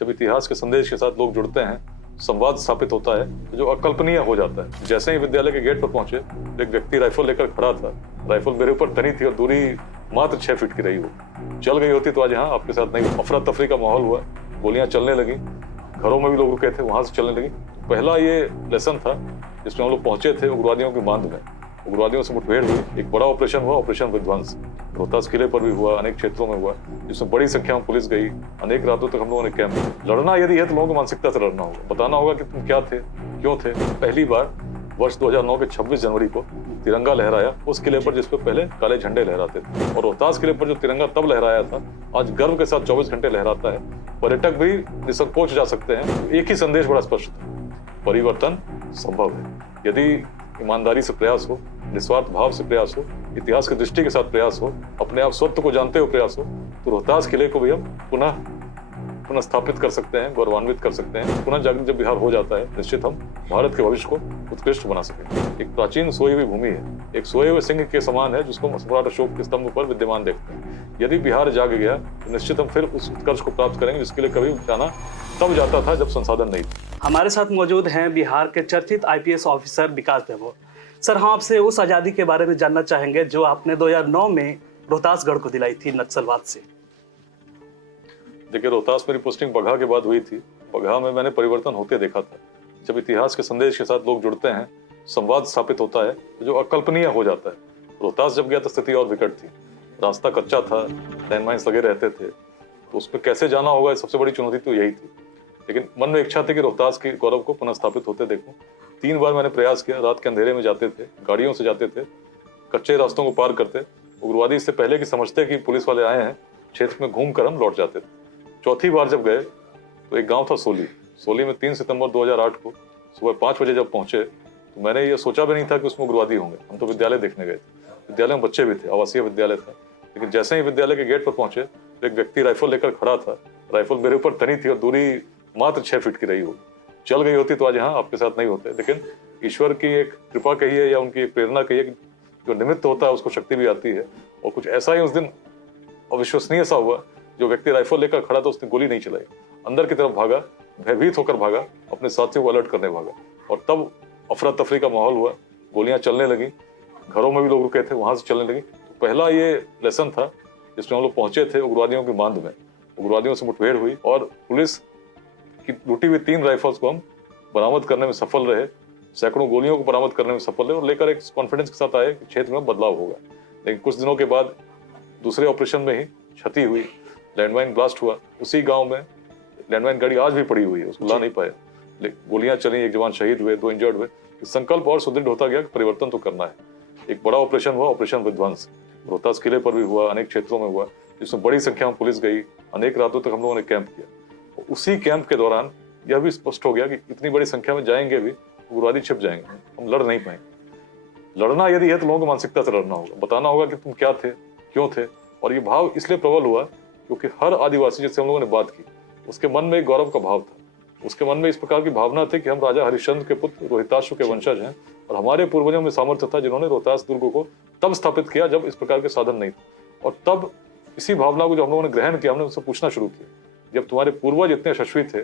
जब इतिहास के संदेश के साथ लोग जुड़ते हैं, संवाद स्थापित होता है जो अकल्पनीय हो जाता है। जैसे ही विद्यालय के गेट पर पहुंचे, एक व्यक्ति राइफल लेकर खड़ा था। राइफल मेरे ऊपर तनी थी और दूरी मात्र 6 फीट की रही हो। चल गई होती तो आज यहाँ आपके साथ नहीं। अफरा तफरी का माहौल हुआ, गोलियां चलने लगी, घरों में भी लोग रुके थे, वहां से चलने लगी। पहला ये लेसन था जिसमें हम लोग पहुंचे थे उग्रवादियों की बांध में। उग्रवादियों से मुठभेड़ हुई, एक बड़ा ऑपरेशन हुआ, ऑपरेशन विध्वंस। रोहतास किले पर भी हुआ, अनेक क्षेत्रों में हुआ, जिसमें बड़ी संख्या में पुलिस गई। अनेक रातों तक हम लोगों ने कैंप। लड़ना यदि है तो लोगों की मानसिकता से लड़ना होगा, बताना होगा कि तुम क्या थे, क्यों थे। पहली बार वर्ष 2009 के 26 जनवरी को तिरंगा लहराया उस किले पर जिस पे पहले काले झंडे लहराते थे। और रोहतास किले पर जो तिरंगा तब लहराया था, आज गर्व के साथ 24 घंटे लहराता है। पर्यटक भी निसंकोच जा सकते हैं। एक ही संदेश बड़ा स्पष्ट था, परिवर्तन संभव है यदि ईमानदारी से प्रयास हो, निस्वार्थ भाव से प्रयास हो, इतिहास की दृष्टि के साथ प्रयास हो, अपने आप स्वत्व को जानते हुए प्रयास हो, तो रोहतास किले को भी हम पुनः स्थापित कर सकते हैं, गौरवान्वित कर सकते हैं। पुनः जागृत जब बिहार हो जाता है, निश्चित हम भारत के भविष्य को उत्कृष्ट बना सकेंगे। एक प्राचीन सोई हुई भूमि है, एक सोए हुए सिंह के समान है जिसको सम्राट अशोक के स्तंभ पर विद्यमान देखते हैं। यदि बिहार जाग गया तो निश्चित हम फिर उस उत्कर्ष को प्राप्त करेंगे जिसके लिए कभी जाना तब जाता था जब संसाधन नहीं थे। हमारे साथ मौजूद हैं बिहार के चर्चित IPS ऑफिसर विकास देव। सर, हम आपसे उस आज़ादी के बारे में जानना चाहेंगे जो आपने 2009 में रोहतासगढ़ को दिलाई थी नक्सलवाद से। देखिए, रोहतास मेरी पोस्टिंग बगहा के बाद हुई थी। बगहा में मैंने परिवर्तन होते देखा था। जब इतिहास के संदेश के साथ लोग जुड़ते हैं, संवाद स्थापित होता है जो अकल्पनीय हो जाता है। रोहतास जब गया तो स्थिति और विकट थी। रास्ता कच्चा था, लैंडमाइंस लगे रहते थे, तो उसमें कैसे जाना होगा, सबसे बड़ी चुनौती तो यही थी। लेकिन मन में इच्छा थी कि रोहतास के गौरव को पुनः स्थापित होते देखूं। 3 बार मैंने प्रयास किया। रात के अंधेरे में जाते थे, गाड़ियों से जाते थे, कच्चे रास्तों को पार करते। उग्रवादी इससे पहले कि समझते कि पुलिस वाले आए हैं, क्षेत्र में घूम कर हम लौट जाते थे। चौथी बार जब गए तो एक गांव था सोली में 3 सितंबर 2008 को सुबह 5 बजे जब पहुंचे तो मैंने ये सोचा भी नहीं था कि उसमें उग्रवादी होंगे। हम तो विद्यालय देखने गए थे, विद्यालय में बच्चे भी थे, आवासीय विद्यालय था। लेकिन जैसे ही विद्यालय के गेट पर पहुंचे तो एक व्यक्ति राइफल लेकर खड़ा था। राइफल मेरे ऊपर तनी थी और दूरी मात्र 6 फीट की रही हो। चल गई होती तो आज यहाँ आपके साथ नहीं होते। लेकिन ईश्वर की एक कृपा कहिए या उनकी एक प्रेरणा कहिए, जो निमित्त होता है उसको शक्ति भी आती है। और कुछ ऐसा ही उस दिन अविश्वसनीय सा हुआ, जो व्यक्ति राइफल लेकर खड़ा था उसने गोली नहीं चलाई, अंदर की तरफ भागा, भयभीत होकर भागा, अपने साथियों को अलर्ट करने भागा। और तब अफरा तफरी का माहौल हुआ, गोलियां चलने लगी, घरों में भी लोग रुके थे, वहां से चलने लगी। तो पहला ये लेसन था जिसमें हम लोग पहुंचे थे उग्रवादियों की बांध में। उग्रवादियों से मुठभेड़ हुई और पुलिस की लूटी हुई 3 राइफल्स को हम बरामद करने में सफल रहे, सैकड़ों गोलियों को बरामद करने में सफल रहे और लेकर एक कॉन्फिडेंस के साथ आए कि क्षेत्र में बदलाव होगा। लेकिन कुछ दिनों के बाद दूसरे ऑपरेशन में ही क्षति हुई, लैंडमाइन ब्लास्ट हुआ। उसी गांव में लैंडमाइन गाड़ी आज भी पड़ी हुई है, उसको ला नहीं पाए। लेकिन गोलियां चली, एक जवान शहीद हुए, 2 इंजर्ड हुए। संकल्प और सुदृढ़ होता गया कि परिवर्तन तो करना है। एक बड़ा ऑपरेशन हुआ, ऑपरेशन विध्वंस। रोहतास किले पर भी हुआ, अनेक क्षेत्रों में हुआ, जिसमें बड़ी संख्या में पुलिस गई। अनेक रातों तक हम लोगों ने कैंप किया। उसी कैंप के दौरान यह भी स्पष्ट हो गया कि इतनी बड़ी संख्या में जाएंगे भी उग्रवादी छिप जाएंगे, हम लड़ नहीं पाएंगे। लड़ना यदि है तो लोगों की मानसिकता से लड़ना होगा, बताना होगा कि तुम क्या थे, क्यों थे। और ये भाव इसलिए प्रबल हुआ क्योंकि हर आदिवासी जिससे हम लोगों ने बात की, उसके मन में एक गौरव का भाव था। उसके मन में इस प्रकार की भावना थी कि हम राजा हरिश्चंद्र के पुत्र रोहिताश्व के वंशज हैं और हमारे पूर्वजों में सामर्थ्य था जिन्होंने रोहतास दुर्ग को तब स्थापित किया जब इस प्रकार के साधन नहीं थे। और तब इसी भावना को जब हम लोगों ने ग्रहण किया, हमने उनसे पूछना शुरू किया, जब तुम्हारे पूर्वज इतने यशस्वी थे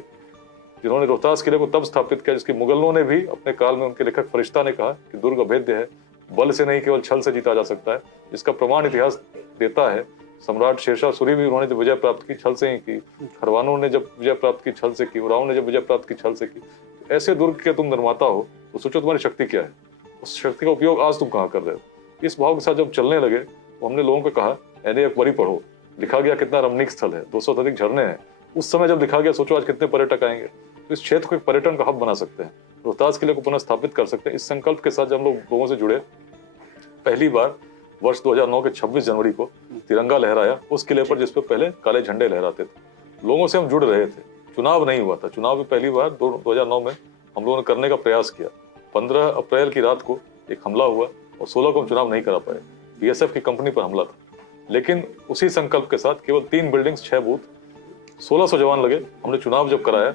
जिन्होंने रोहतास किले को तब स्थापित किया जिसकी मुगलों ने भी अपने काल में, उनके लेखक फरिश्ता ने कहा कि दुर्ग अभेद्य है, बल से नहीं केवल छल से जीता जा सकता है, जिसका प्रमाण इतिहास देता है। सम्राट शेरशाह सूरी भी उन्होंने जब विजय प्राप्त की छल से ही की, खरवानों ने जब विजय प्राप्त की छल से की, उराव ने जब विजय प्राप्त की छल से की। ऐसे दुर्ग के तुम निर्माता हो तो सोचो तुम्हारी शक्ति क्या है, उस शक्ति का उपयोग आज तुम कहाँ कर रहे हो। इस भाव के साथ जब चलने लगे तो हमने लोगों को कहा, एने अकबरी पढ़ो, लिखा गया कितना रमणीक स्थल है, 200 से अधिक झरने हैं। उस समय जब लिखा गया, सोचो आज कितने पर्यटक आएंगे। तो इस क्षेत्र को एक पर्यटन का हब बना सकते हैं, रोहतास किले को पुनः स्थापित कर सकते हैं। इस संकल्प के साथ जब हम लोगों से जुड़े, पहली बार वर्ष 2009 के 26 जनवरी को तिरंगा लहराया उस किले पर जिस पे पहले काले झंडे लहराते थे। लोगों से हम जुड़ रहे थे। चुनाव नहीं हुआ था, चुनाव भी पहली बार 2009 में हम लोगों ने करने का प्रयास किया। 15 अप्रैल की रात को एक हमला हुआ और 16 को हम चुनाव नहीं करा पाए। BSF की कंपनी पर हमला था। लेकिन उसी संकल्प के साथ केवल 3 बिल्डिंग्स, 6 बूथ, 1600 जवान लगे। हमने चुनाव जब कराया,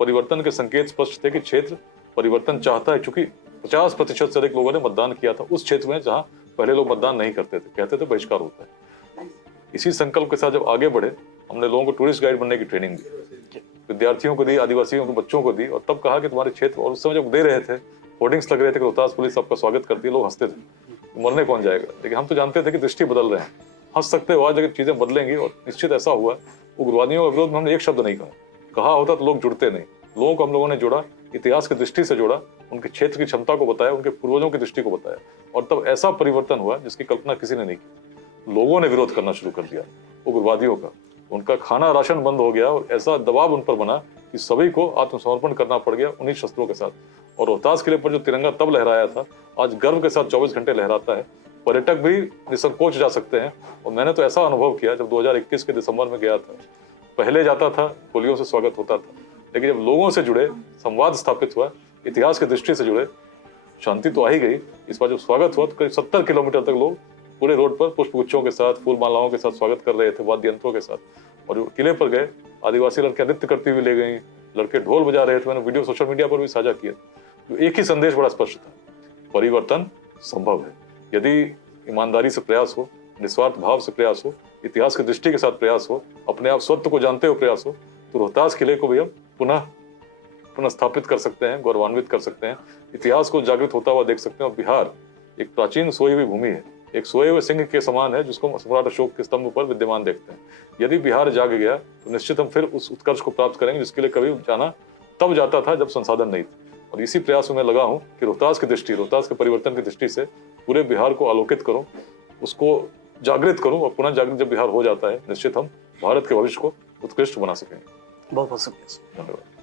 परिवर्तन के संकेत स्पष्ट थे कि क्षेत्र परिवर्तन चाहता है, चूंकि 50% से अधिक लोगों ने मतदान किया था उस क्षेत्र में जहां पहले लोग मतदान नहीं करते थे, कहते थे बहिष्कार होता है। इसी संकल्प के साथ जब आगे बढ़े, हमने लोगों को टूरिस्ट गाइड बनने की ट्रेनिंग दी। विद्यार्थियों को दी, आदिवासियों के बच्चों को दी, और तब कहा कि तुम्हारे क्षेत्र, और उस समय जब दे रहे थे होर्डिंग्स लग रहे थे कि रोहतास पुलिस आपका स्वागत करती है, लोग हंसते थे, मरने कौन जाएगा। लेकिन हम तो जानते थे कि दृष्टि बदल रहे हैं, हंस सकते हो आज, लेकिन चीजें बदलेंगी। और निश्चित ऐसा हुआ। उग्रवादियों के विरोध में हमने एक शब्द नहीं कहा होता तो लोग जुड़ते नहीं। लोगों को हम लोगों ने जोड़ा, इतिहास की दृष्टि से जोड़ा, उनके क्षेत्र की क्षमता को बताया, उनके पूर्वजों की दृष्टि को बताया, और तब ऐसा परिवर्तन हुआ जिसकी कल्पना किसी ने नहीं की। लोगों ने विरोध करना शुरू कर दिया उग्रवादियों का, उनका खाना राशन बंद हो गया, और ऐसा दबाव उन पर बना कि सभी को आत्मसमर्पण करना पड़ गया उन्हीं शस्त्रों के साथ। और रोहतास किले पर जो तिरंगा तब लहराया था, आज गर्व के साथ 24 घंटे लहराता है। पर्यटक भी निसंकोच जा सकते हैं। और मैंने तो ऐसा अनुभव किया, जब 2021 के दिसंबर में गया था, पहले जाता था, गोलियों से स्वागत होता था, लेकिन जब लोगों से जुड़े, संवाद स्थापित हुआ, इतिहास की दृष्टि से जुड़े, शांति तो आ ही गई। इस बार जब स्वागत हुआ तो करीब 70 किलोमीटर तक लोग पूरे रोड पर पुष्पगुच्छों के साथ, फूल मालाओं के साथ स्वागत कर रहे थे, वाद्य यंत्रों के साथ। और जो किले पर गए, आदिवासी लड़कियां नृत्य करती हुई ले गई, लड़के ढोल बजा रहे थे। मैंने वीडियो सोशल मीडिया पर भी साझा किया। तो एक ही संदेश बड़ा स्पष्ट था, परिवर्तन संभव है यदि ईमानदारी से प्रयास हो, निस्वार्थ भाव से प्रयास हो, इतिहास की दृष्टि के साथ प्रयास हो, अपने आप स्वत्व को जानते हुए प्रयास हो, तो रोहतास किले को भी हम पुनः स्थापित कर सकते हैं, गौरवान्वित कर सकते हैं, इतिहास को जागृत होता हुआ देख सकते हैं। और बिहार एक प्राचीन सोई हुई भूमि है, एक सोए हुए सिंह के समान है, जिसको सम्राट अशोक के स्तंभ पर विद्यमान देखते हैं। यदि बिहार जाग गया तो निश्चित हम फिर उस उत्कर्ष को प्राप्त करेंगे जिसके लिए कभी जाना तब जाता था जब संसाधन नहीं थे। और इसी प्रयास में मैं लगा हूं कि रोहतास की दृष्टि, रोहतास के परिवर्तन की दृष्टि से पूरे बिहार को आलोकित करूं, उसको जागृत करूं, और पुनः जागृत जब बिहार हो जाता है, निश्चित हम भारत के भविष्य को उत्कृष्ट बना सकेंगे। बहुत बहुत शुक्रिया। धन्यवाद।